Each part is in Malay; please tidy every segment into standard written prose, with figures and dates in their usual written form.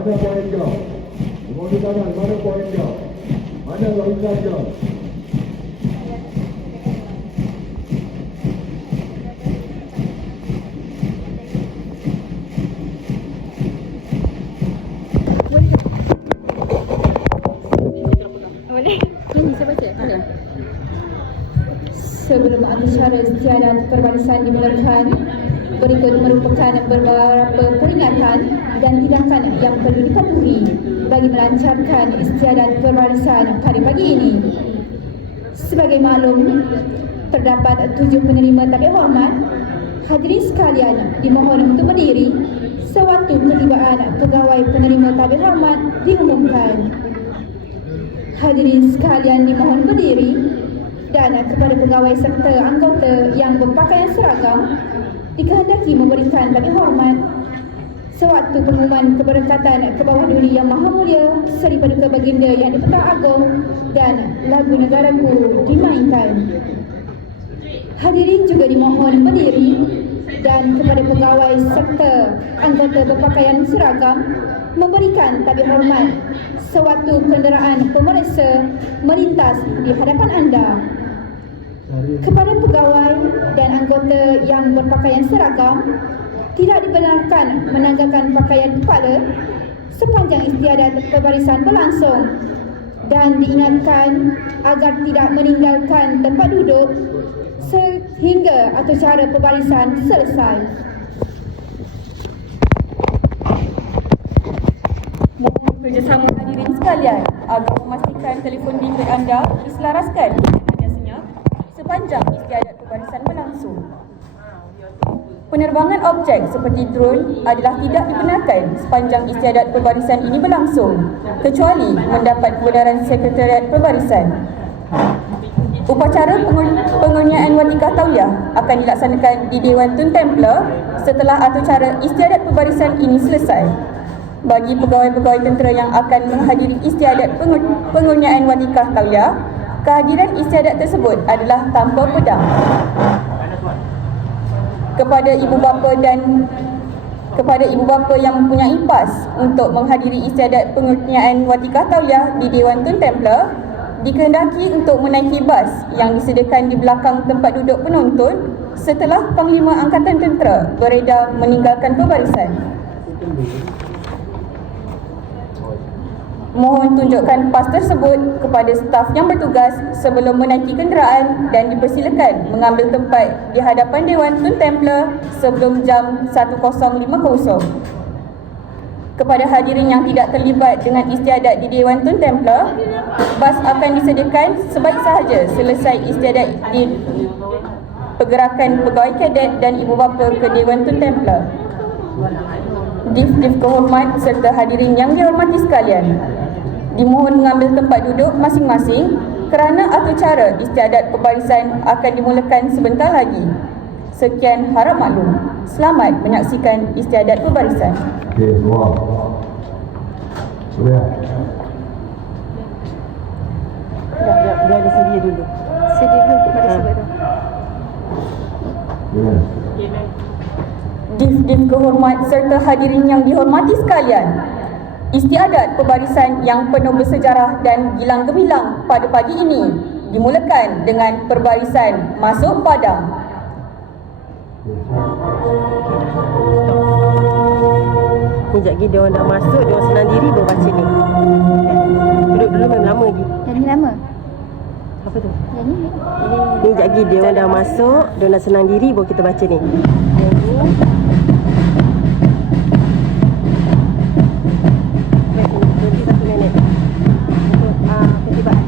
Mana poin kau? Mohon di tangan, mana poin kau? Mana barisan kau? Boleh. Ini saya baca. Sebelum acara istiadat perbarisan dimulakan, berikut merupakan beberapa peringatan dan tindakan yang perlu dipatuhi bagi melancarkan istiadat perbarisan pada pagi ini. Sebagai maklum, terdapat 7 penerima tabik hormat. Hadirin sekalian dimohon untuk berdiri sewaktu ketibaan pegawai penerima tabik hormat diumumkan. Hadirin sekalian dimohon berdiri dan kepada pegawai serta anggota yang berpakaian seragam dikehendaki memberikan tabik hormat sewaktu pengumuman keberkatan ke bawah duli Yang Maha Mulia Seri Paduka Baginda Yang di-Pertuan Agong dan lagu negaraku dimainkan. Hadirin juga dimohon berdiri dan kepada pegawai serta anggota berpakaian seragam memberikan tabik hormat sewaktu kenderaan pemeriksa melintas di hadapan anda. Kepada pegawai dan anggota yang berpakaian seragam, tidak dibenarkan menanggalkan pakaian kepala sepanjang istiadat perbarisan berlangsung dan diingatkan agar tidak meninggalkan tempat duduk sehingga acara perbarisan selesai. Mohon kerjasama hadirin sekalian agar memastikan telefon bimbit anda diselaraskan dengan nada senyap sepanjang istiadat perbarisan berlangsung. Penerbangan objek seperti drone adalah tidak dibenarkan sepanjang istiadat perbarisan ini berlangsung kecuali mendapat kebenaran Sekretariat Perbarisan. Upacara pengurniaan Watikah Tauyah akan dilaksanakan di Dewan Tun Templar setelah acara istiadat perbarisan ini selesai. Bagi pegawai-pegawai tentera yang akan menghadiri istiadat pengurniaan Watikah Tauyah, kehadiran istiadat tersebut adalah tanpa pedang. Kepada ibu bapa yang mempunyai PAS untuk menghadiri istiadat pengurniaan Watikah Tauyah di Dewan Tun Templar, dikehendaki untuk menaiki bas yang disediakan di belakang tempat duduk penonton setelah Panglima Angkatan Tentera beredar meninggalkan perbarisan. Mohon tunjukkan PAS tersebut kepada staf yang bertugas sebelum menaiki kenderaan dan dipersilakan mengambil tempat di hadapan Dewan Tun Templar sebelum jam 10.50. Kepada hadirin yang tidak terlibat dengan istiadat di Dewan Tun Templar, bas akan disediakan sebaik sahaja selesai istiadat di pergerakan pegawai kadet dan ibu bapa ke Dewan Tun Templar. Div kehormat serta hadirin yang dihormati sekalian, dimohon mengambil tempat duduk masing-masing kerana acara istiadat perbarisan akan dimulakan sebentar lagi. Sekian, harap maklum. Selamat menyaksikan istiadat perbarisan. Okey, semua. Boleh? Dia ada sedia dulu. Sedia dulu kepada sebab tu. Ya. Div kehormat serta hadirin yang dihormati sekalian, istiadat perbarisan yang penuh bersejarah dan gilang gemilang pada pagi ini dimulakan dengan perbarisan masuk padang. Ni sekejap lagi dia orang dah masuk, dia orang senang diri baru baca ni. Duduk dulu memang lama lagi. Jadi lama? Apa tu? Jadi Ni sekejap lagi dia orang dah masuk, dia orang dah senang diri baru kita baca ni. Berhenti 1 minit untuk ketibaan.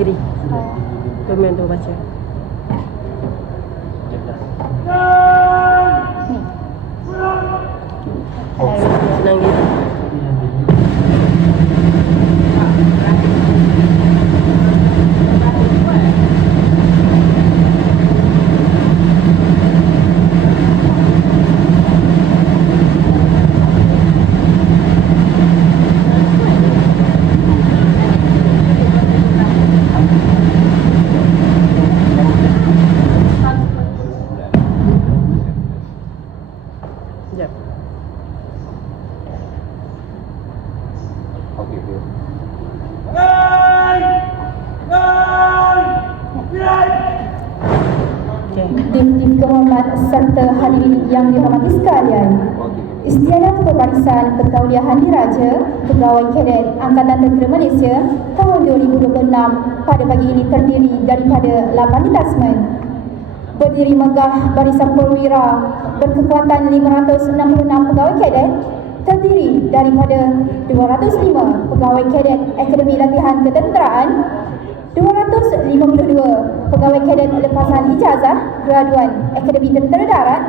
diri. Komen tu baca. Senang diri. Sekejap. Tim kehormat serta hadirin yang dihormati sekalian, Istiadat Perbarisan Pertauliahan Diraja Pegawai Kadet Angkatan Tentera Malaysia tahun 2026 pada pagi ini terdiri daripada 8 detasmen. Berdiri megah barisan perwira berkekuatan 566 pegawai kadet terdiri daripada 205 pegawai kadet Akademi Latihan Ketenteraan, 252 pegawai kadet lepasan ijazah graduan Akademi Tentera Darat,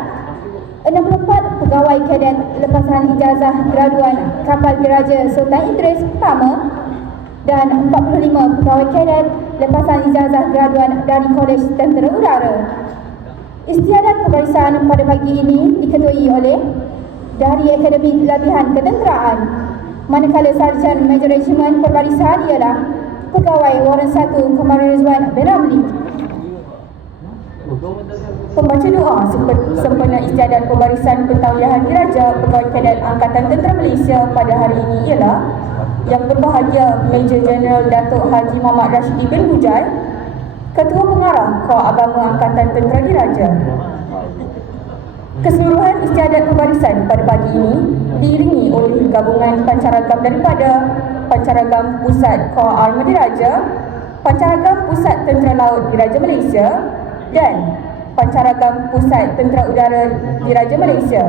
64 pegawai kadet lepasan ijazah graduan Kapal Diraja Sultan Idris Pertama dan 45 pegawai kadet lepasan ijazah graduan dari Kolej Tentera Udara. Istiadat perbarisan pada pagi ini diketuai oleh dari Akademi Latihan Ketenteraan, manakala Sarjan Major Regimen Perbarisan ialah Pegawai Waran 1 Kamaran Rizwan bin Ramli. Pembaca doa sempena Istiadat Perbarisan Pertauliahan Diraja Pegawai Kadet Angkatan Tentera Malaysia pada hari ini ialah Yang Berbahagia Major Jeneral Datuk Haji Muhammad Rashidi bin Hujai, Ketua Pengarah Kor Agama Angkatan Tentera Diraja. Keseluruhan Istiadat Perbarisan pada pagi ini diiringi oleh gabungan pancaragam daripada Pancaragam Pusat Kor Armada Diraja, Pancaragam Pusat Tentera Laut Diraja Malaysia dan Pancaragam Pusat Tentera Udara Diraja Malaysia.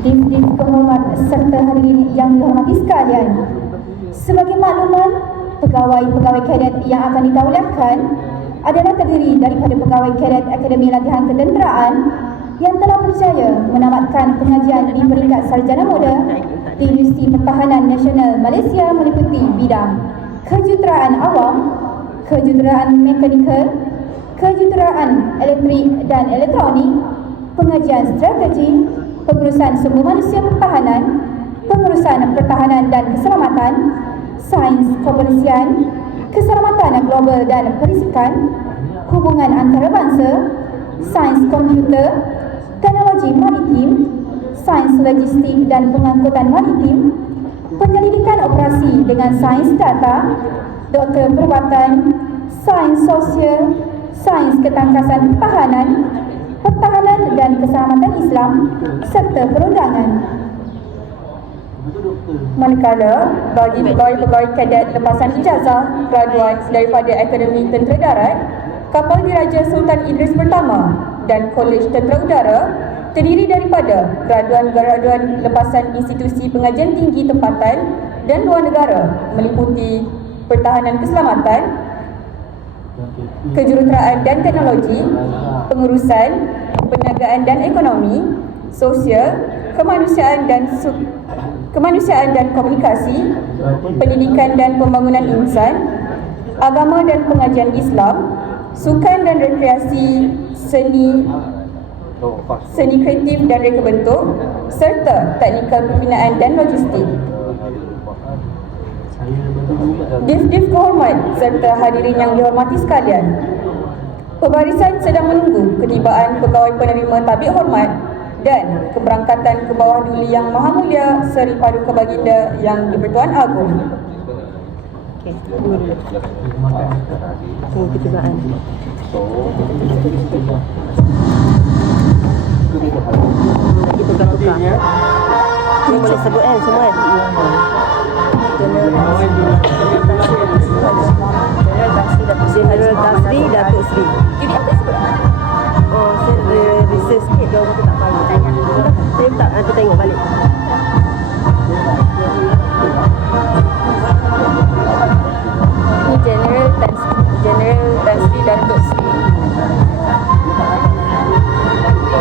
Tim kehormat serta hadirin yang dihormati sekalian, sebagai makluman, pegawai-pegawai kadet yang akan ditauliahkan adalah terdiri daripada pegawai kadet Akademi Latihan Ketenteraan yang telah berjaya menamatkan pengajian di peringkat sarjana muda di Universiti Pertahanan Nasional Malaysia meliputi bidang kejuruteraan awam, kejuruteraan mekanikal, kejuruteraan elektrik dan elektronik, pengajian strategi, pengurusan sumber manusia pertahanan, pengurusan pertahanan dan keselamatan, sains kepolisian, keselamatan global dan perisikan, hubungan antarabangsa, sains komputer, teknologi maritim, sains logistik dan pengangkutan maritim, penyelidikan operasi dengan sains data, doktor perubatan, sains sosial, sains ketangkasan pertahanan, pertahanan dan keselamatan Islam serta perundangan. Manakala bagi pegawai-pegawai kadet lepasan ijazah graduan daripada Akademi Tentera Darat, Kapal Diraja Sultan Idris Pertama dan Kolej Tentera Udara terdiri daripada graduan-graduan lepasan institusi pengajian tinggi tempatan dan luar negara meliputi pertahanan keselamatan, kejuruteraan dan teknologi, pengurusan, perniagaan dan ekonomi, sosial, kemanusiaan dan komunikasi, pendidikan dan pembangunan insan, agama dan pengajian Islam, sukan dan rekreasi, seni kreatif dan reka bentuk, serta teknikal pembinaan dan logistik. Div kehormat serta hadirin yang dihormati sekalian, Perbarisan sedang menunggu ketibaan pegawai penerima tabik hormat dan keberangkatan ke bawah duli Yang Maha Mulia Seri Paduka Baginda Yang di-Pertuan Agong. Okey, tunggu dulu. Tunggu ketibaan. Lagi tukar-tukar. Ni boleh sebut kan semua kan? General Tasri Datuk Sri. Jadi apa sebut? Oh, saya research sikit dah, aku tak faham. Saya tak, nanti tengok balik. Datuk Sri.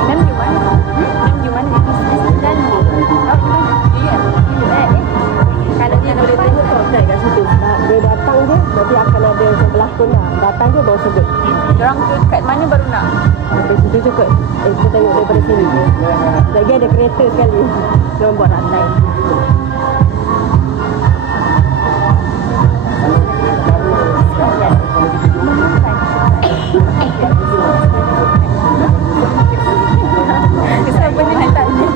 Mem di mana? Mem di mana? Dan oh di mana? Iya. Kalau dia Boleh tengok outside kat situ. Dia datang je, nanti akan ada macam berlakon lah. Datang je baru sebut. orang tu kat mana baru nak? Sampai situ cukup. Kita tengok daripada sini. Lagi ada kereta sekali. Diorang buat rantai. Siapa ni nak tanya?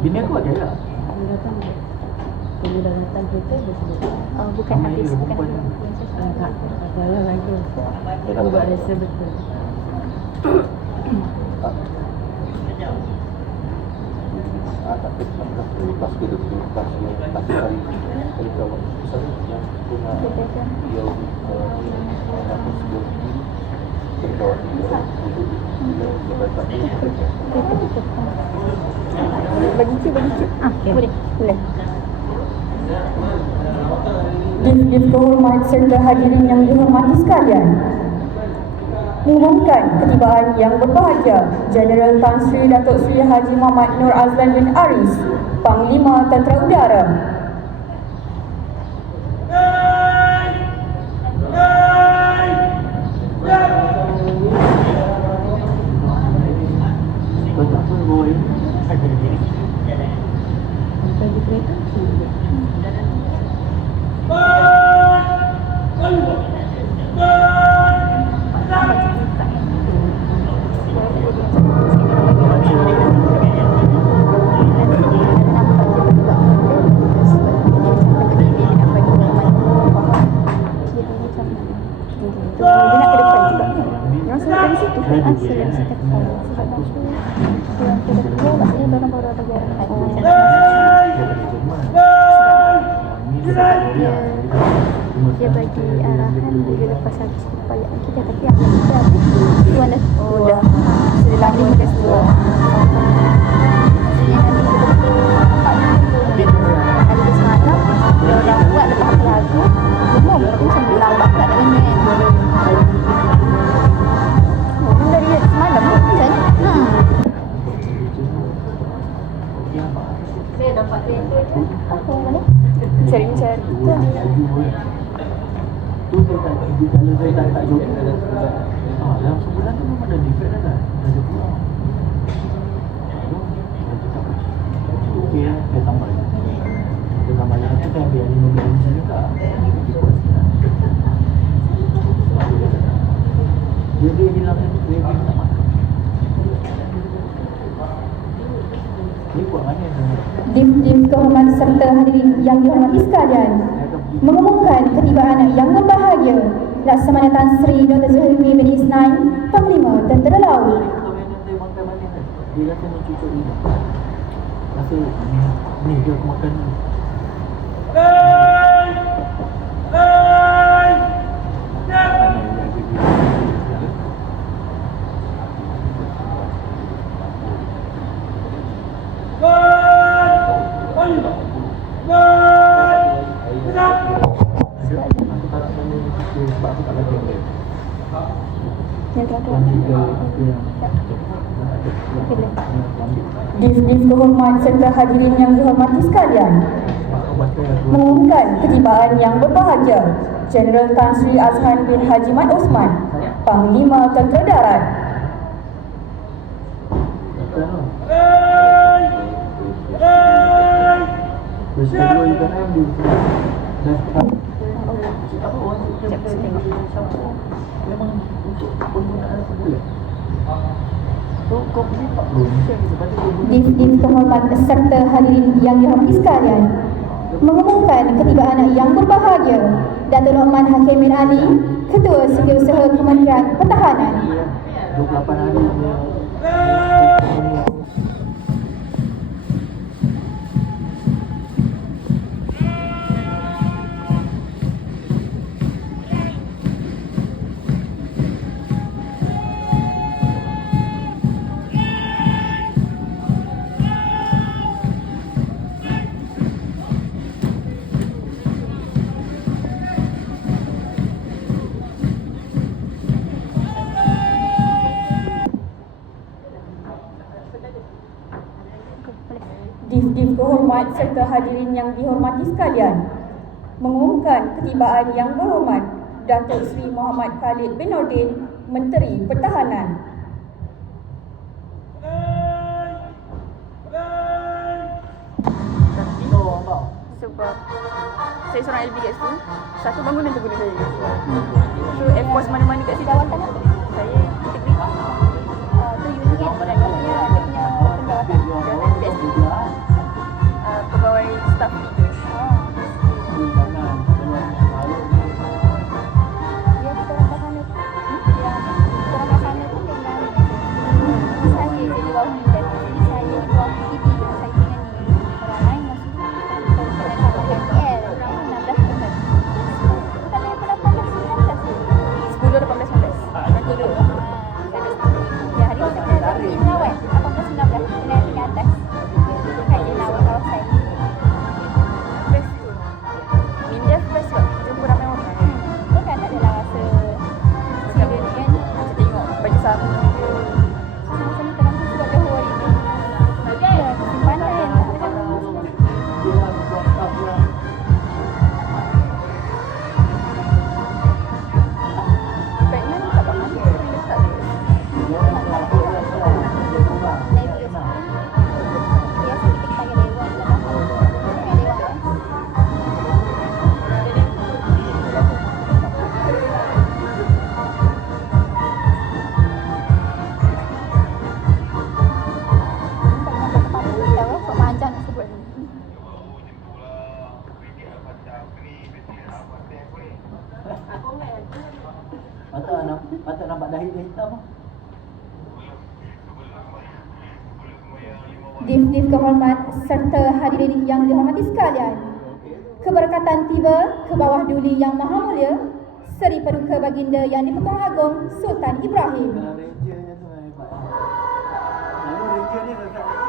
Bini aku ada lah. Bila dah datang kereta, dia sebut. Bukan habis, bukan Tak payah lagi. Aku buat rasa betul. Tapi lepas ke lepas tapi hari kawan saya yang punya dia apa sebut berkawan bagi cik. Boleh. Gift kehormat serta hadirin yang dihormati sekalian. Mengumumkan ketibaan yang berbahagia Jeneral Tan Sri Datuk Sri Haji Muhammad Nur Azlan bin Aris, Panglima Tentera Udara. Bagi kereta, dia bagi arahan bila lepas habis perayaan kita, tapi yang kita habis tuan dah dah selama ni dah tua. Jadi nanti hari ke semalam dia orang buat lepas lagu semua mungkin sambil lambat tak ada main. Mungkin dari semalam kan? Saya dapat apa ni? Cari-cari tu. Tu kalau saya tak jogging dalam sebulan tu memang dah defect dah ada pulang. Okey lah, saya tambah lagi. Saya tambah lagi, aku tak ambil 15 inch juga. Dia hilang, dia tak makan. Dia buat mana kehormat serta hadirin yang dihormati sekalian, mengumumkan ketibaan yang berbahagia Laksamana Tan Sri Dr. Zulkifli bin Isnan, Panglima Tentera Laut. Dia rasa nak cucuk lidah. Rasa ni dia aku makan ni. Dis kehormat serta hadirin yang dihormati sekalian, mengumumkan ketibaan yang berbahagia Jeneral Tan Sri Azhan bin Haji Mat Osman, Panglima Tentera Darat. Memang untuk penggunaan sebulan. Kau beli tak Dis kehormat serta hadirin yang dihormati sekalian, mengumumkan ketibaan yang berbahagia Datuk Lokman Hakim bin Ali, Ketua Setiausaha Kementerian Pertahanan. 28 hari dia Dis kehormat serta hadirin yang dihormati sekalian, mengumumkan ketibaan yang berhormat Datuk Seri Muhammad Khalid bin Nordin, Menteri Pertahanan. Sebab saya seorang LB kat situ, satu bangunan tu guna saya. So Air Force mana-mana kat situ. Jawatan apa? Saya kategori tu unit dan dia punya penjawatan kat situ. Pegawai staff leader. Dia kita orang kat sana tu. Kita orang kat sana tu dengan saya jadi bawah ni dan saya di bawah PTT. Saya dengan ni orang lain masuk. Patut nampak dahi dia hitam. Dis kehormat serta hadirin yang dihormati sekalian, keberkatan tiba ke bawah duli yang maha mulia Seri Paduka Baginda Yang di-Pertuan Agong Sultan Ibrahim. Rangernya tu hebat. Lalu ranger ni dekat lagi.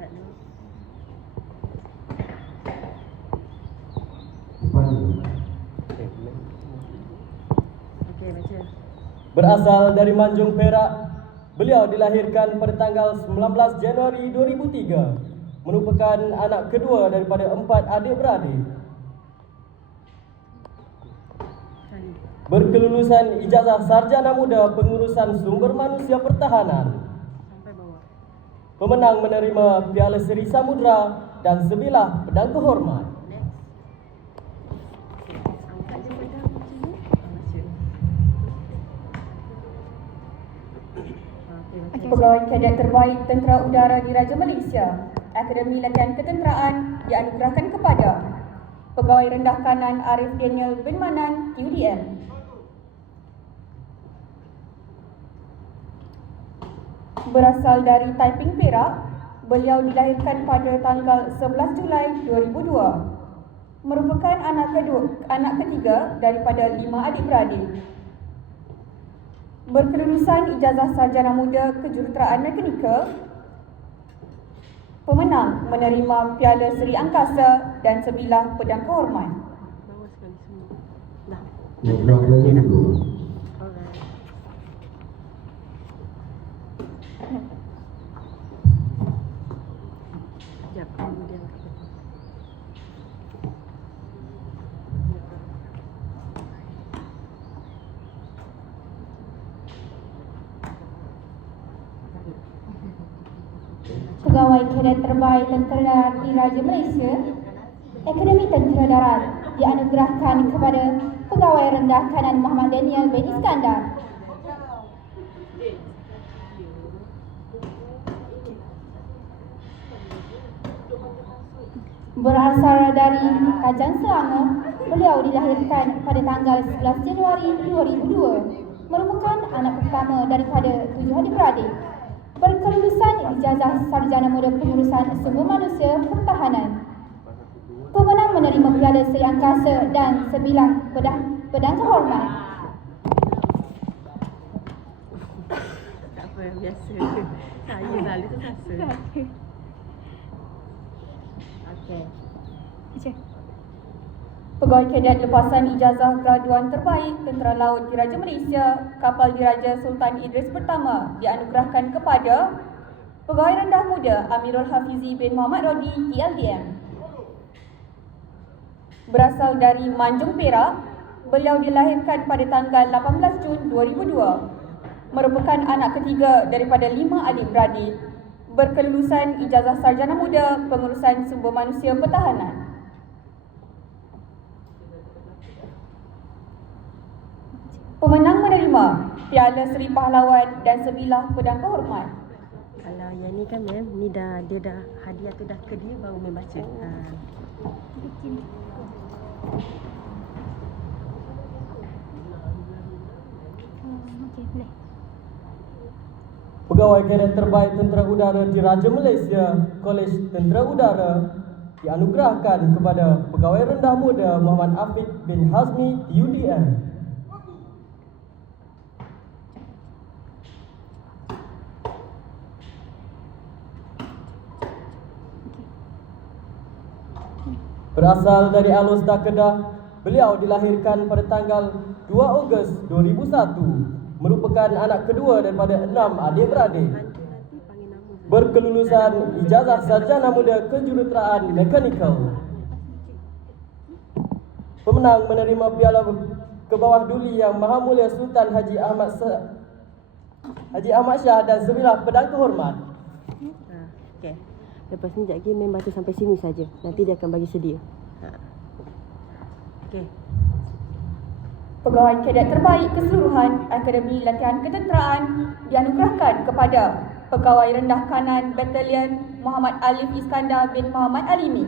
Lihat dulu. Okey, baca. Berasal dari Manjung Perak, beliau dilahirkan pada tanggal 19 Januari 2003. Merupakan anak kedua daripada 4 adik-beradik. Kali. Berkelulusan ijazah sarjana muda pengurusan sumber manusia pertahanan. Sampai bawah. Pemenang menerima Piala Seri Samudra dan sebilah pedang kehormat. Next. Angkat je pedang macam ni. Baca. Okey, baca. Pegawai kadet terbaik Tentera Udara Diraja Malaysia, Akademi Latihan Ketenteraan dianugerahkan kepada Pegawai Rendah Kanan Arif Daniel bin Manan, QDM. Berasal dari Taiping, Perak, beliau dilahirkan pada tanggal 11 Julai 2002. Merupakan anak ketiga daripada 5 adik-beradik. Berkelulusan ijazah sarjana muda kejuruteraan mekanikal. Pemenang menerima Piala Seri Angkasa dan sebilah pedang kehormat. Bawah sekali semua. Dah. Program lagi dulu. Alright. Sekejap, tunggu dia. Pegawai kadet terbaik Tentera Darat Diraja Malaysia, Akademi Tentera Darat dianugerahkan kepada Pegawai Rendah Kanan Muhammad Daniel bin Iskandar. Berasal dari Kajang Selangor, beliau dilahirkan pada tanggal 11 Januari 2002. Merupakan anak pertama daripada 7 adik-beradik. Berkelulusan ijazah sarjana muda pengurusan sumber manusia pertahanan. Pemenang menerima Piala Seri Angkasa dan sebilah pedang kehormat. Tak apa, biasa. Saya selalu tu rasa. Okey. Pegawai kadet lepasan ijazah graduan terbaik Tentera Laut Diraja Malaysia, Kapal Diraja Sultan Idris Pertama dianugerahkan kepada Pegawai Rendah Muda Amirul Hafizi bin Muhammad Rodi, TLDM. Berasal dari Manjung Perak, beliau dilahirkan pada tanggal 18 Jun 2002. Merupakan anak ketiga daripada 5 adik-beradik. Berkelulusan ijazah sarjana muda pengurusan sumber manusia pertahanan. Pemenang menerima Piala Seri Pahlawan dan sebilah pedang kehormat. Kalau yang ni kan mem, ni dah dia dah hadiah tu dah ke dia baru mem baca. Pegawai kadet terbaik Tentera Udara Diraja Malaysia, Kolej Tentera Udara dianugerahkan kepada Pegawai Rendah Muda Muhammad Afiq bin Hazmi, UDM. Berasal dari Alus Dah Kedah, beliau dilahirkan pada tanggal 2 Ogos 2001. Merupakan anak kedua daripada 6 adik-beradik. Berkelulusan ijazah sarjana muda kejuruteraan mekanikal. Pemenang menerima Piala ke bawah duli Yang Maha Mulia Sultan Haji Ahmad Shah dan sebilah pedang kehormat. Okey. Lepas ni sekejap lagi mem baca sampai sini saja. Nanti dia akan bagi sedia. Okey. Pegawai kadet terbaik keseluruhan Akademi Latihan Ketenteraan dianugerahkan kepada Pegawai Rendah Kanan Batalion Muhammad Alif Iskandar bin Muhammad Alimi.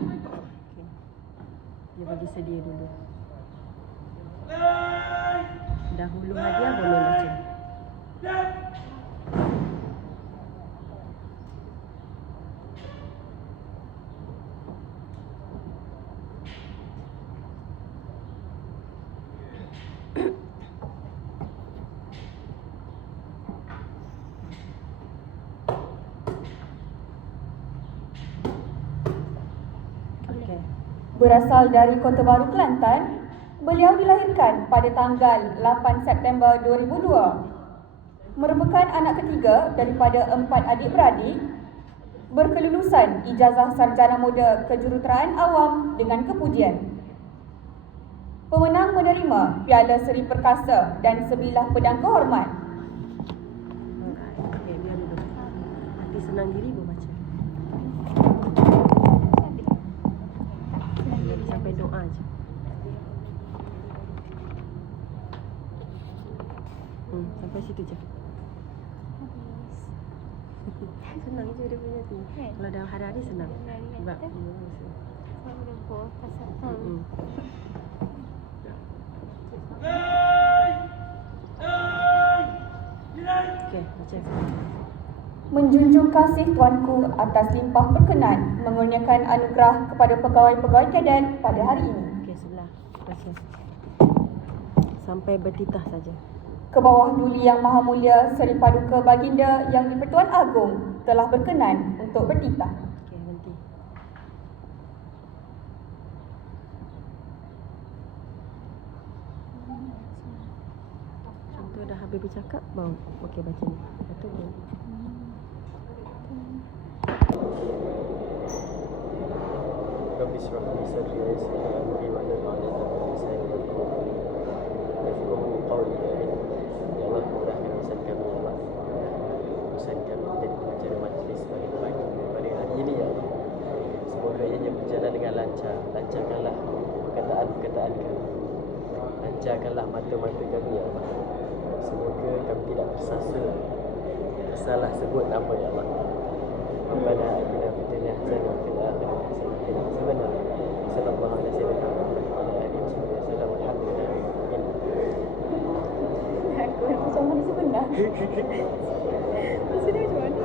Dia bagi sedia dulu. Dahulu hadiah boleh baca. Berasal dari Kota Baru, Kelantan, beliau dilahirkan pada tanggal 8 September 2002. Merupakan anak ketiga daripada 4 adik-beradik, berkelulusan ijazah sarjana muda kejuruteraan awam dengan kepujian. Pemenang menerima Piala Seri Perkasa dan sebilah pedang kehormat. Okey, biar dulu. Hati senang diri baca. Sampai doa je. Sampai situ je. Senang je dia punya tu. Kalau dah hari-hari senang. Sebab okey, baca. Menjunjung kasih Tuanku atas limpah berkenan mengurniakan anugerah kepada pegawai-pegawai kadet pada hari ini. Okey, sebelah. Baca. Sampai bertitah saja. Ke bawah Duli Yang Maha Mulia Seri Paduka Baginda Yang di-Pertuan Agong telah berkenan untuk bertitah. Okey, berhenti. Contoh dah habis bercakap, baru okey baca ni. Lepas tu baru. رب اشرح لي صدري ويسر لي امري واحلل عقدة من لساني يفقهوا قولي امين. Ya Allah, mudahkan urusan kami ya Allah. Urusan kami menjadi pengacara majlis bagi bagi pada hari ini ya Allah. Semoga ianya berjalan dengan lancar. Lancarkanlah perkataan-perkataan kami. Lancarkanlah mata-mata kami ya Allah. Semoga kami tidak tersalah sebut nama ya Allah. Rabbana atina fid dunya hasanah wa fil akhirati hasanah wa qina adzabannar. Sallallahu alaihi wasallam wa ala alihi wasallam. Alhamdulillah. Aku macam mana sebenar? Maksudnya macam mana?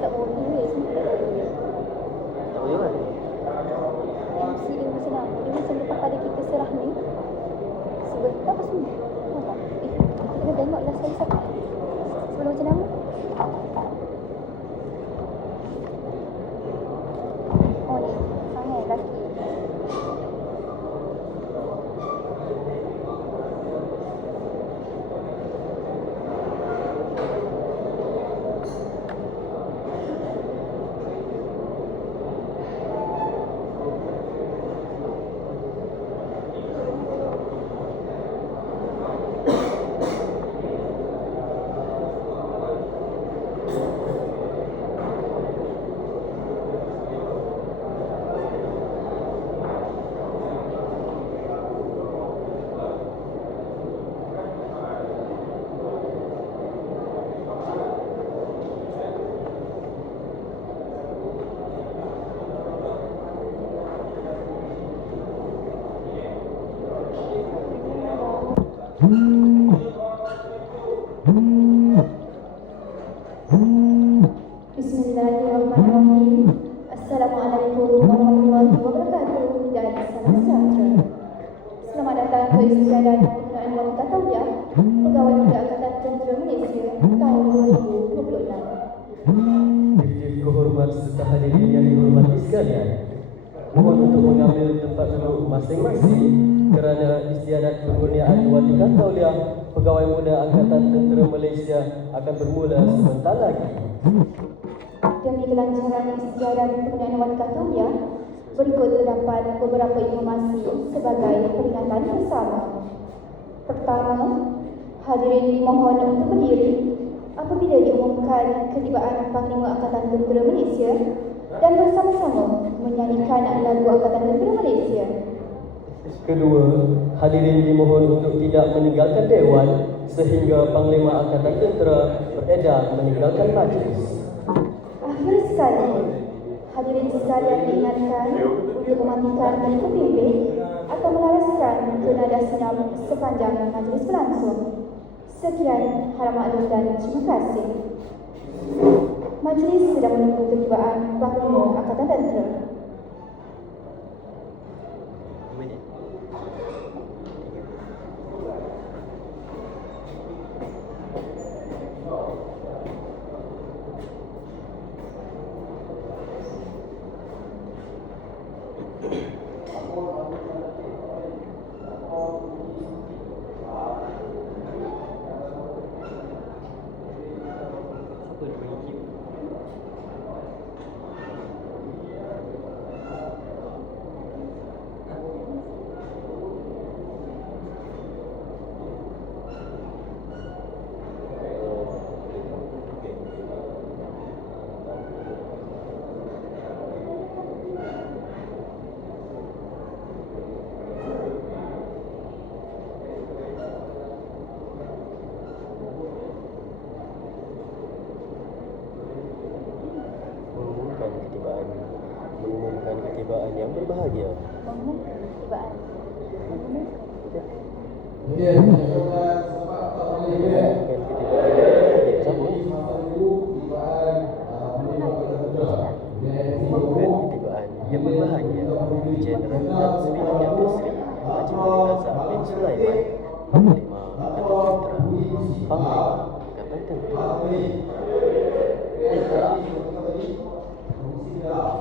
Tak boleh tulis. Tak boleh kan? MC dia macam mana? Dia macam lepas pada kita serah ni. Sebentar apa semua? Nampak? Kita kena tengok last kali siapa. Sebelum macam nama. Oh ni, sangat lelaki. Bismillahirrahmanirrahim. Assalamualaikum warahmatullahi wabarakatuh dan salam sejahtera. Selamat datang ke istiadat penggunaan wanita tauliah Pegawai Muda Angkatan Tentera Malaysia tahun 2026. Yang kehormat serta hadirin yang dihormati sekalian, mohon untuk mengambil tempat duduk masing-masing kerana istiadat pengurniaan wanita tauliah Pegawai Muda Angkatan Tentera Malaysia akan bermula sebentar lagi. Demi kelancaran istiadat penggunaan wanita tauliah, berikut terdapat beberapa informasi sebagai peringatan bersama. Pertama, hadirin dimohon untuk berdiri apabila diumumkan ketibaan Panglima Angkatan Tentera Malaysia dan bersama-sama menyanyikan lagu Angkatan Tentera Malaysia. Kedua, hadirin dimohon untuk tidak meninggalkan Dewan sehingga Panglima Angkatan Tentera beredar meninggalkan majlis. Akhir sekali, hadirin sekalian diingatkan untuk mematikan mikrofon pemimpin atau melaraskan ke nada senam sepanjang majlis berlangsung. Sekian, harap maklum dan terima kasih. Majlis sedang menunggu ketibaan Panglima Angkatan Tentera. ketibaan mengumumkan ketibaan yang berbahagia. Mengumumkan ketibaan. Mengumumkan ketibaan yang berbahagia. Jeneral Tan Sri Datuk Sri Haji Malik Razak bin Sulaiman,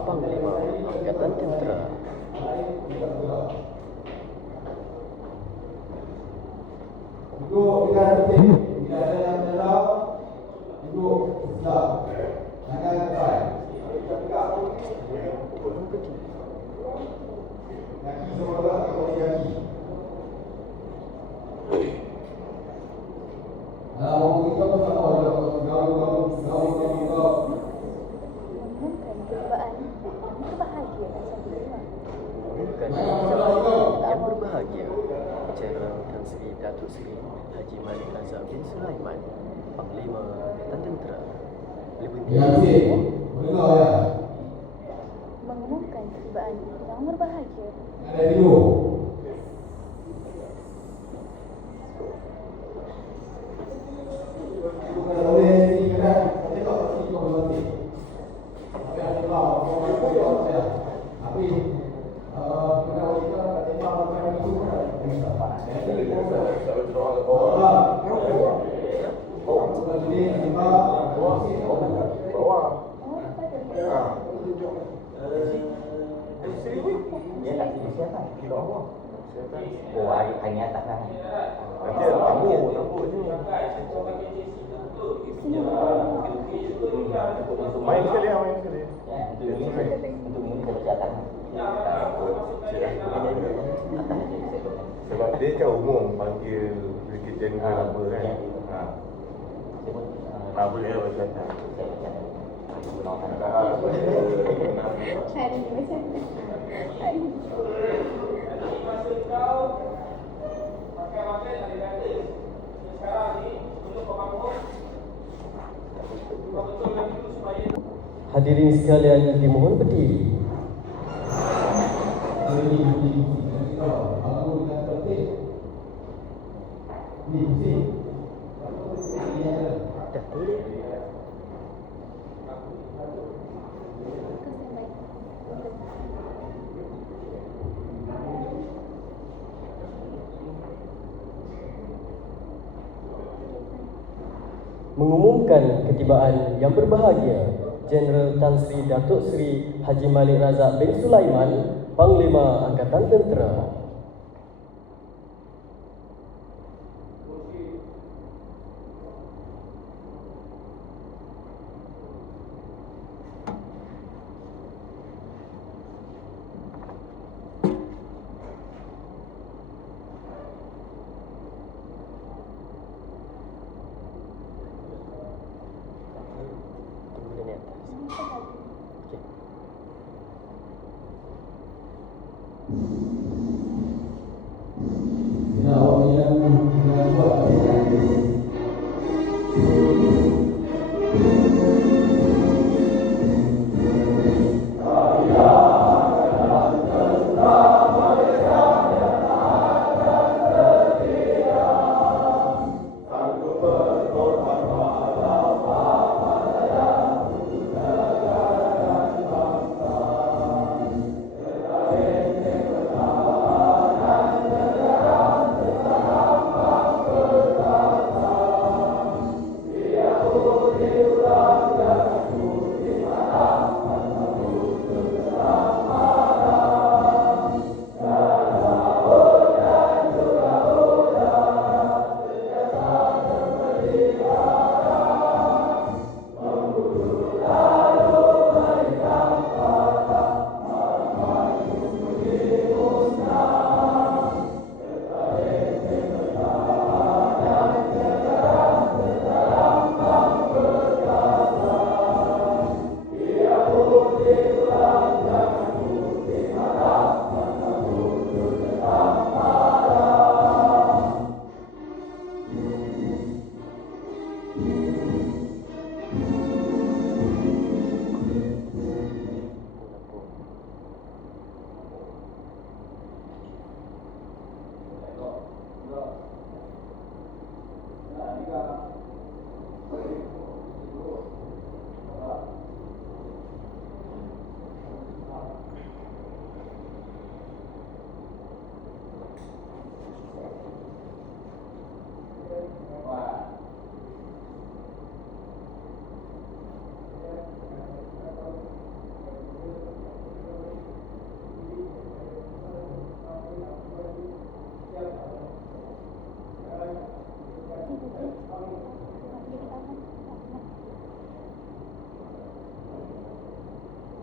Panglima Angkatan Tentera, Panglima Angkatan Tentera. Duduk dengan tertib. Tidak ada yang menyerap. Duduk sedap. Jangan tekan. Kaki sama atau kaki. Kalau kita pun tak tahu kalau gaul kita. Mengumumkan ketibaan yang berbahagia Mengumumkan ketibaan yang berbahagia. Jeneral Tan Sri Datuk Sri Haji Malik Razak bin Sulaiman, Panglima Angkatan Tentera. Ya, Cik. Dengar ya. Mengumumkan ketibaan yang berbahagia. Ada video. Oh, hari atas kan. Nanti ada tamu ni. Main sekali. Ya, untuk ini kita baca atas. Sebab dia kan umum panggil Brigadier General apa kan. Boleh baca atas. Hari ni macam Hadirin sekalian dimohon berdiri. Dah boleh. Mengumumkan ketibaan yang berbahagia. Jeneral Tan Sri Datuk Sri Haji Malik Razak bin Sulaiman, Panglima Angkatan Tentera. Tunggu dia naik atas. Okey. Ya, awak yang buat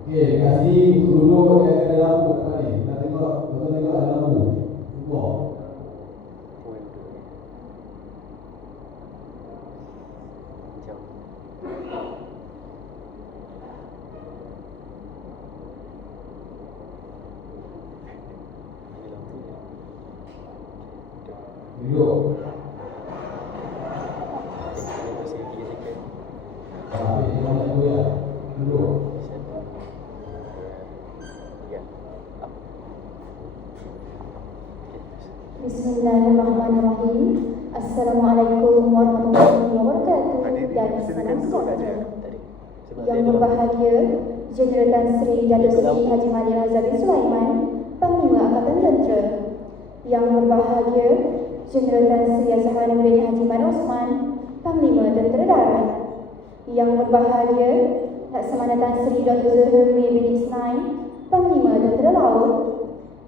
Okey, kasih duduk yang ada lampu depan ni. Kita tengok, betul tengok ada lampu. Tengok. Duduk. Ini banyak tu ya. Duduk. Bismillahirrahmanirrahim. Assalamualaikum warahmatullahi wabarakatuh dan salam sejahtera. Yang berbahagia Jeneral Tan Sri Datuk Seri Haji Malik Razak bin Sulaiman, Panglima Angkatan Tentera. Yang berbahagia Jeneral Tan Sri Azhar bin Haji Mat Osman, Panglima Tentera Darat. Yang berbahagia Laksamana Tan Sri Dr. Zulkifli bin Ismail, Panglima Tentera Laut.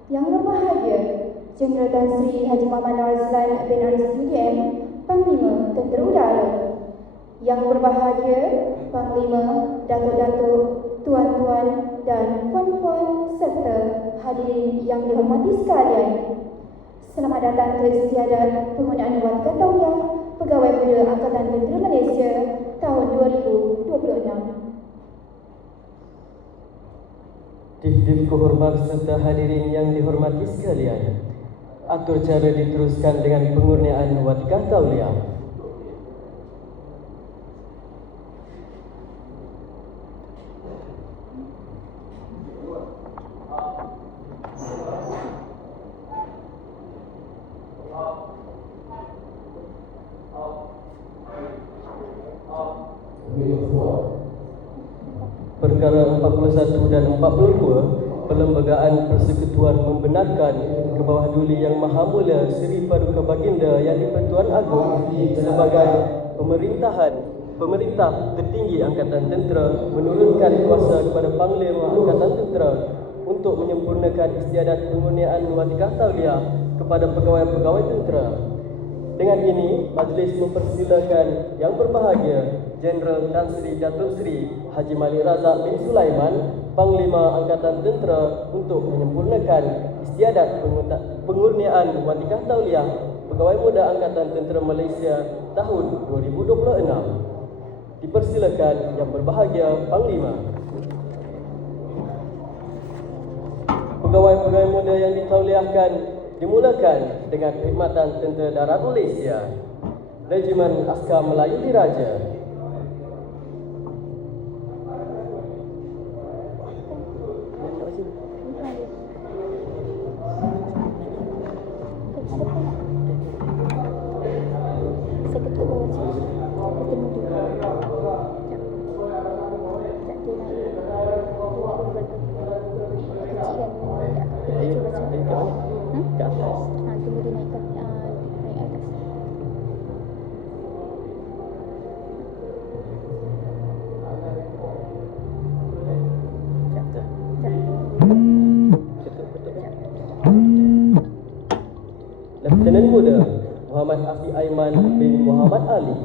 Yang berbahagia Jeneral Tan Sri Haji Muhammad Razlan bin Aris UGM, Panglima Tentera Udara. Yang berbahagia Panglima, Datuk-datuk, tuan-tuan dan puan-puan serta hadirin yang dihormati sekalian. Selamat datang ke istiadat penggunaan watika tauliah Pegawai Muda Angkatan Tentera Malaysia tahun 2026. Tif-tif kehormat serta hadirin yang dihormati sekalian, atur cara diteruskan dengan pengurniaan watikah tauliah. Perkara 41 dan 42, Perlembagaan Persekutuan membenarkan ke bawah duli Yang Maha Mulia Seri Paduka Baginda Yang di-Pertuan Agong sebagai pemerintah tertinggi Angkatan Tentera menurunkan kuasa kepada Panglima Angkatan Tentera untuk menyempurnakan istiadat pengurniaan watikah tauliah kepada pegawai-pegawai tentera. Dengan ini, majlis mempersilakan Yang Berbahagia Jeneral Tan Sri Datuk Sri Haji Malik Razak bin Sulaiman, Panglima Angkatan Tentera untuk menyempurnakan istiadat pengurniaan watikah tauliah Pegawai Muda Angkatan Tentera Malaysia tahun 2026. Dipersilakan Yang Berbahagia Panglima. Pegawai-pegawai muda yang ditauliahkan dimulakan dengan perkhidmatan Tentera Darat Malaysia, Regimen Askar Melayu Diraja. Lieutenant Muda Muhammad Afiq Aiman bin Muhammad Ali.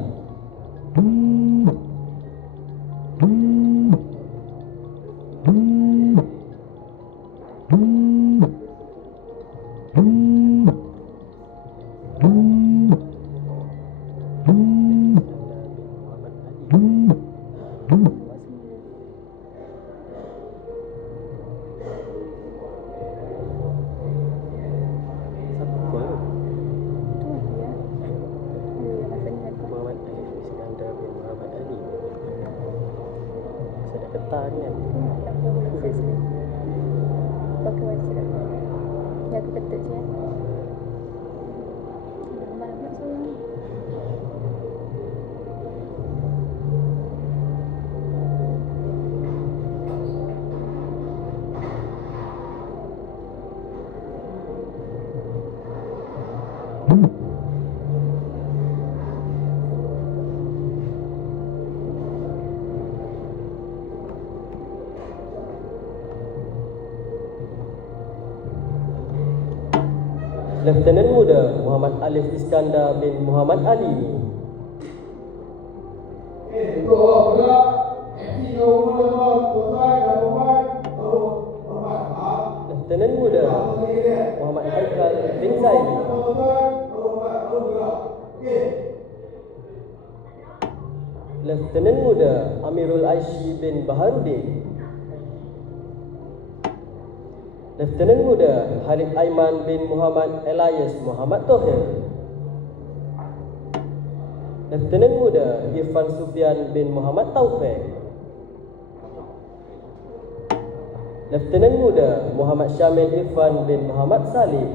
Lieutenant Muda Muhammad Alif Iskandar bin Muhammad Ali. Okey, untuk awak pula, MC kau umur tuan-tuan dan puan-puan, Letnan Muda Muhammad Haikal bin Zaidi. Letnan Muda Amirul Aishi bin Baharudin. Letnan Muda Harith Aiman bin Muhammad Elias Muhammad Tohir. Letnan Muda Irfan Sufian bin Muhammad Taufik. Letnan Muda Muhammad Syamil Irfan bin Muhammad Salim.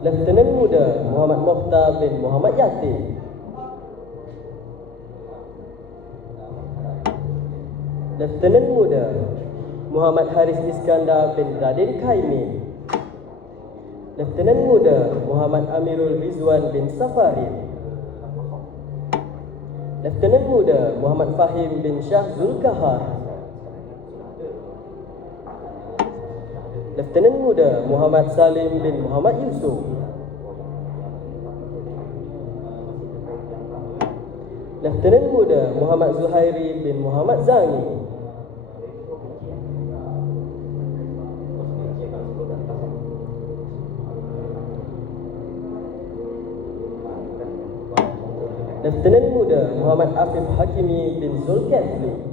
Letnan Muda Muhammad Mokhtar bin Muhammad Yatim. Letnan Muda Muhammad Haris Iskandar bin Radin Kaimin. Letnan Muda Muhammad Amirul Rizwan bin Safarin. Letnan Muda Muhammad Fahim bin Shah Zulkahar. Letnan Muda Muhammad Salim bin Muhammad Yusuf. Letnan Muda Muhammad Zuhairi bin Muhammad Zangi. Letnan Muda Muhammad Afif Hakimi bin Zulkifli.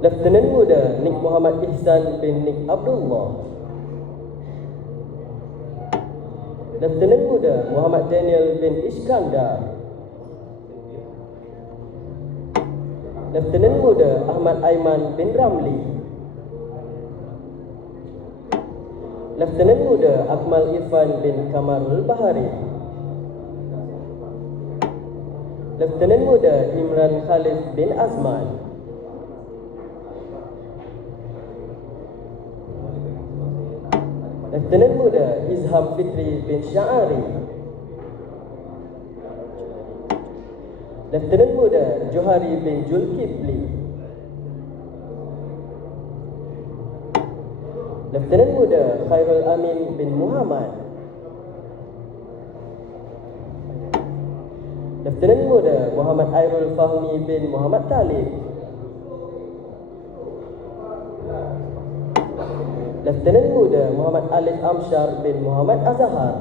Letnan Muda Nik Muhammad Ihsan bin Nik Abdullah. Letnan Muda Muhammad Daniel bin Iskandar. Letnan Muda Ahmad Aiman bin Ramli. Letnan Muda Akmal Irfan bin Kamarul Bahari. Letnan Muda Imran Khalid bin Azman. Letnan Muda Izham Fitri bin Sya'ari. Letnan Muda Johari bin Julkifli. Letnan Muda Khairul Amin bin Muhammad. Letnan Muda Muhammad Airul Fahmi bin Muhammad Talib. Letnan Muda Muhammad Alif Amsyar bin Muhammad Azhar.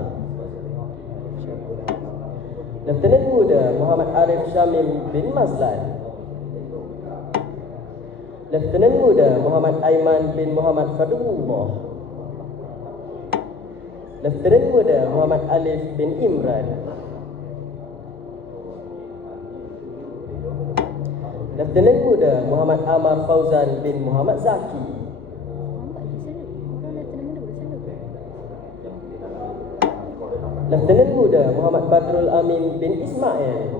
Letnan Muda Muhammad Arif Syamim bin Mazlan. Letnan Muda Muhammad Aiman bin Muhammad Fadulullah. Letnan Muda Muhammad Alif bin Imran. Letnan Muda Muhammad Amar Fauzan bin Muhammad Zaki. Letnan Muda Muhammad Badrul Amin bin Ismail.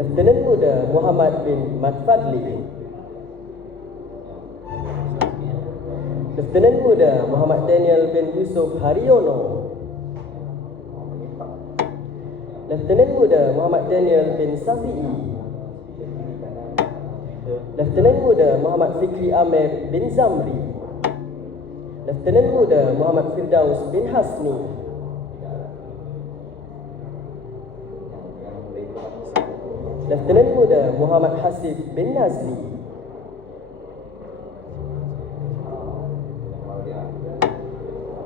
Letnan Muda Muhammad bin Mat Fadli. Letnan Muda Muhammad Daniel bin Yusuf Haryono. Letnan Muda Muhammad Daniel bin Safi'i. Letnan Muda Muhammad Fikri Amir bin Zamri. Letnan Muda Muhammad Firdaus bin Hasni. Letnan Muda Muhammad Hasib bin Nazli.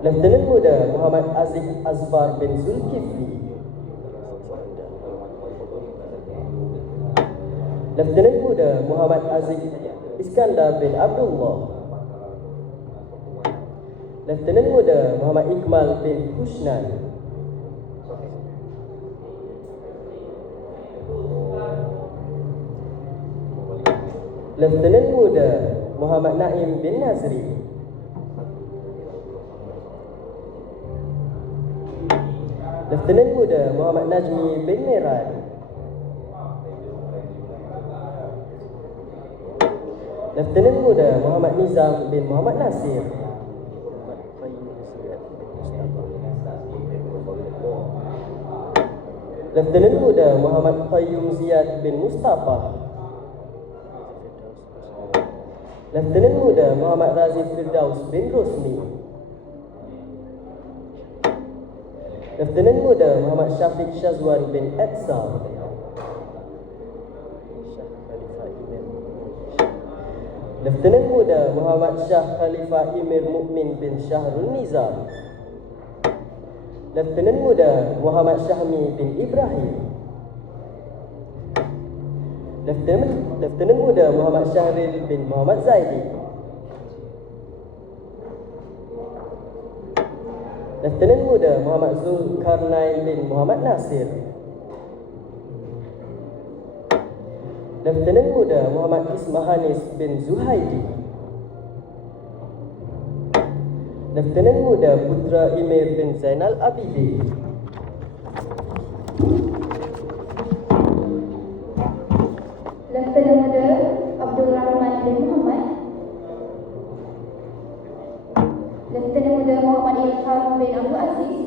Letnan Muda Muhammad Aziz Azfar bin Zulkifli. Letnan Muda Muhammad Aziz Iskandar bin Abdullah. Letnan Muda Muhammad Iqmal bin Husnan. Letnan Muda Muhammad Naim bin Nazri. Letnan Muda Muhammad Najmi bin Meran. Letnan Muda Muhammad Nizam bin Muhammad Nasir. Letnan Muda Muhammad Qayyum Ziyad bin Mustafa. Letnan Muda Muhammad Razif Firdaus bin Rosmi. Letnan Muda Muhammad Syafiq Syazwan bin Edsar. Lieutenant Muda Muhammad Shah Khalifah Emir Mukmin bin Syahrul Nizam. Lieutenant Muda Muhammad Syahmi bin Ibrahim. Lieutenant Muda Muhammad Syahril bin Muhammad Zaidi. Lieutenant Muda Muhammad Zulkarnain bin Muhammad Nasir. Lieutenant Muda Muhammad Ismahanis bin Zuhaidi. Lieutenant Muda Putra Emir bin Zainal Abidin. Lieutenant Muda Abdul Rahman bin Muhammad. Lieutenant Muda Muhammad Ilham bin Abdul Aziz.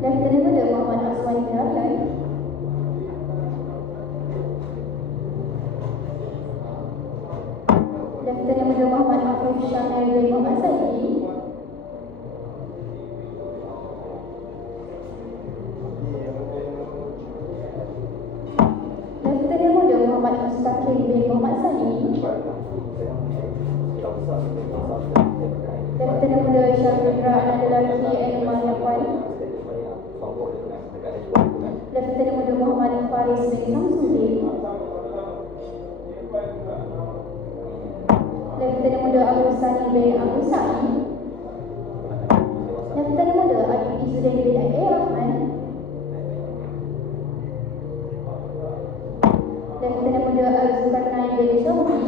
Lieutenant Muda Muhammad Aswan bin Rahlan. Lieutenant Muda Muhammad Afif Syamil bin Muhammad Zaidi. Lieutenant Muda Muhammad Mustaqim bin Muhammad Sani. Lieutenant Muda Syafidra anak lelaki Animal Lapan. Lieutenant Muda Muhammad Faris bin Samsudin. Lieutenant Muda Abdul Sani bin Abdul Sani. Lieutenant Muda Adib Izzuddin bin A. Rahman. Lieutenant Muda Zulkarnain bin Syawki.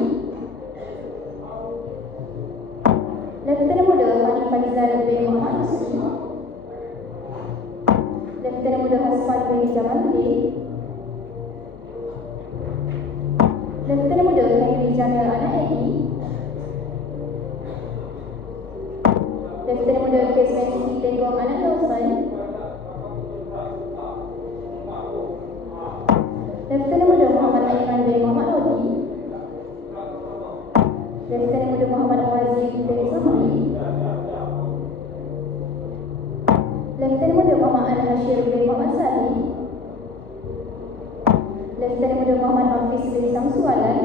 Lieutenant Muda Hanif Faizal bin Muhammad Husni. Lieutenant Muda Hasfan bin Jamaluddin. Lieutenant Muda Henry Jamil anak Edi. Lieutenant Muda Kesmen Siti Tenggong anak Lawson. Lieutenant Muda Muhammad Aiman bin Muhammad Odi. Lieutenant Muda Muhammad Wazir bin Samri. Lieutenant Muda Muhammad Al-Hashir bin Muhammad Salih. Lieutenant Muda Muhammad Hafiz bin Samsualan.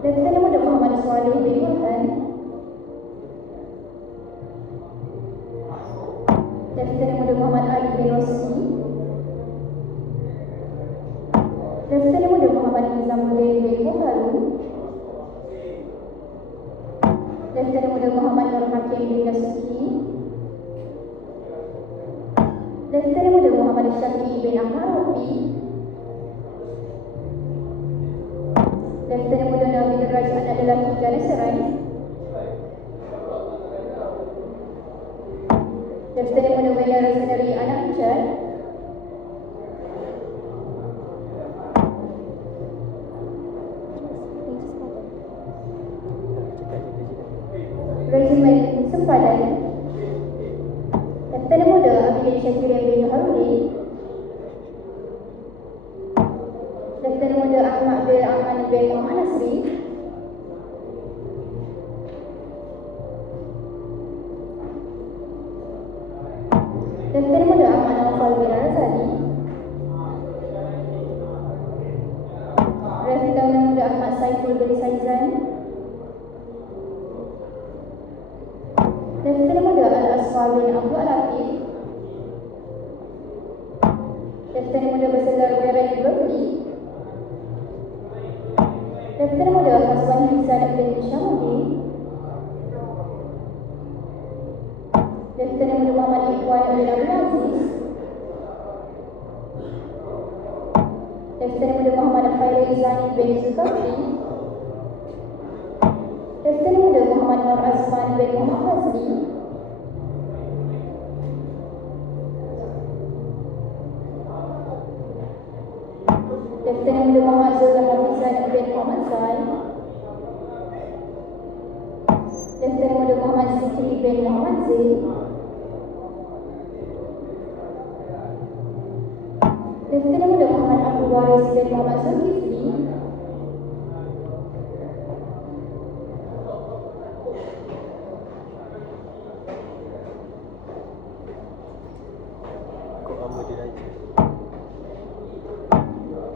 Lieutenant Muda Muhammad Sualih bin Burhan. Lieutenant Muda Muhammad Ali bin Rosli. Lieutenant Muda Muhammad Nizamuddin bin Muharun. Lieutenant Muda Muhammad Nur Hakim bin Nasuki. Lieutenant Muda Muhammad Syafi'i bin Ahmad Rafi. Lieutenant Muda Nabil Raj anak lelaki Garis Serai. Lieutenant Muda Wenda Rosemary anak Richard. Regimen Sempadan. Lieutenant Muda Abidin Syakirin bin Harudin. Lieutenant Muda Ahmad bin Ahmad bin Muhammad Nasri. Lieutenant Muda Ahmad Nawfal bin Razali. Lieutenant Muda Ahmad Saiful bin Saizan. Lieutenant Muda Al-Asfar bin Abdul Latif. Lieutenant Muda Bersegar Baran Berli. Lieutenant Muda Haswan Hizan bin Syamuddin. Lieutenant Muda Muhammad Ikhwan bin Abdul Aziz. Lieutenant Muda Muhammad Khairul Izani bin Zulkafli. Lieutenant Muda Muhammad Nur Azman bin Muhammad Fazli. Lieutenant Muda Muhammad Zulkar Hafizan bin Muhammad Zai. Lieutenant Muda Muhammad Zikri bin Muhammad Zain. Muhammad Zulkifli. Kok lama dia raja?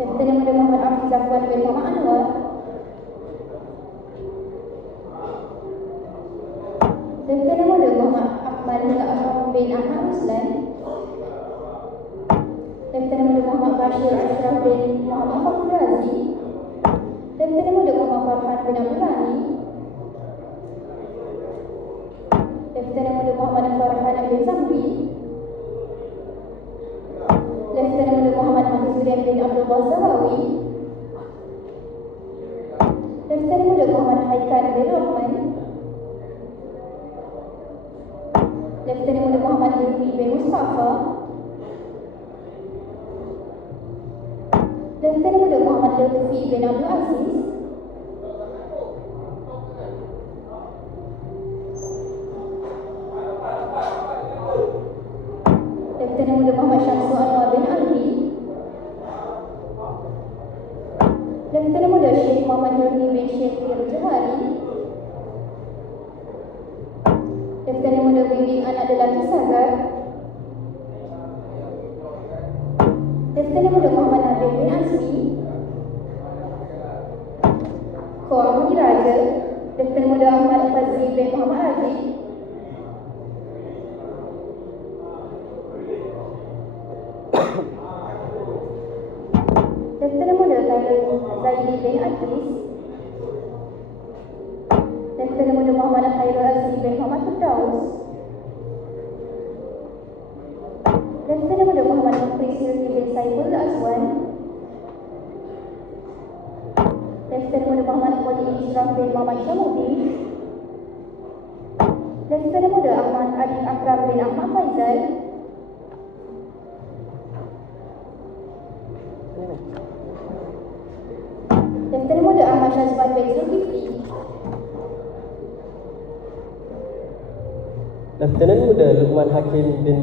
Lieutenant Muda Muhammad Afiz Afwan bin Muhammad Anwar. Lieutenant Muda Muhammad Ahmad Ahmad bin Ahmad Ruslan. Lieutenant Muda Muhammad Bashir Ashraf bin Muhammad Fakhr Razi. Lieutenant Muda Muhammad Farhan bin Abdul Ghani. Lieutenant Muda Muhammad Farhan bin Zamri. Lieutenant Muda Muhammad Hafizuddin bin Abdul Zahawi. Lieutenant Muda Muhammad Haikal bin Rahman. Lieutenant Muda Muhammad Hilmi bin Mustafa. Lieutenant Muda Muhammad Lutfi bin Abdul Aziz. Lieutenant Muda Muhammad Syamsul Anwar bin Ali. Lieutenant Muda Syekh Muhammad Nurni bin Syekh Tirul Johari. Lieutenant Muda Bimbing Anak Lelaki Sagar. Lieutenant Muda Muhammad Nabil bin Azmi. Ko Ahmad Raja. Lieutenant Muda Ahmad Fazli bin Muhammad Raji. Lieutenant Muda Khairul Zaidi bin Aziz. Lieutenant Muda Muhammad Khairul Azmi bin Muhammad Firdaus. Lieutenant Muda Muhammad Mukri Silvi bin Saiful Azwan. Lieutenant Muda Muhammad Kholi Ishraf bin Muhammad Syamuddin. Lieutenant Muda Ahmad Adi Akram bin Ahmad Faizal. Lieutenant Muda Ahmad Syazwan bin Zulkifli. Lieutenant Muda Luqman Hakim bin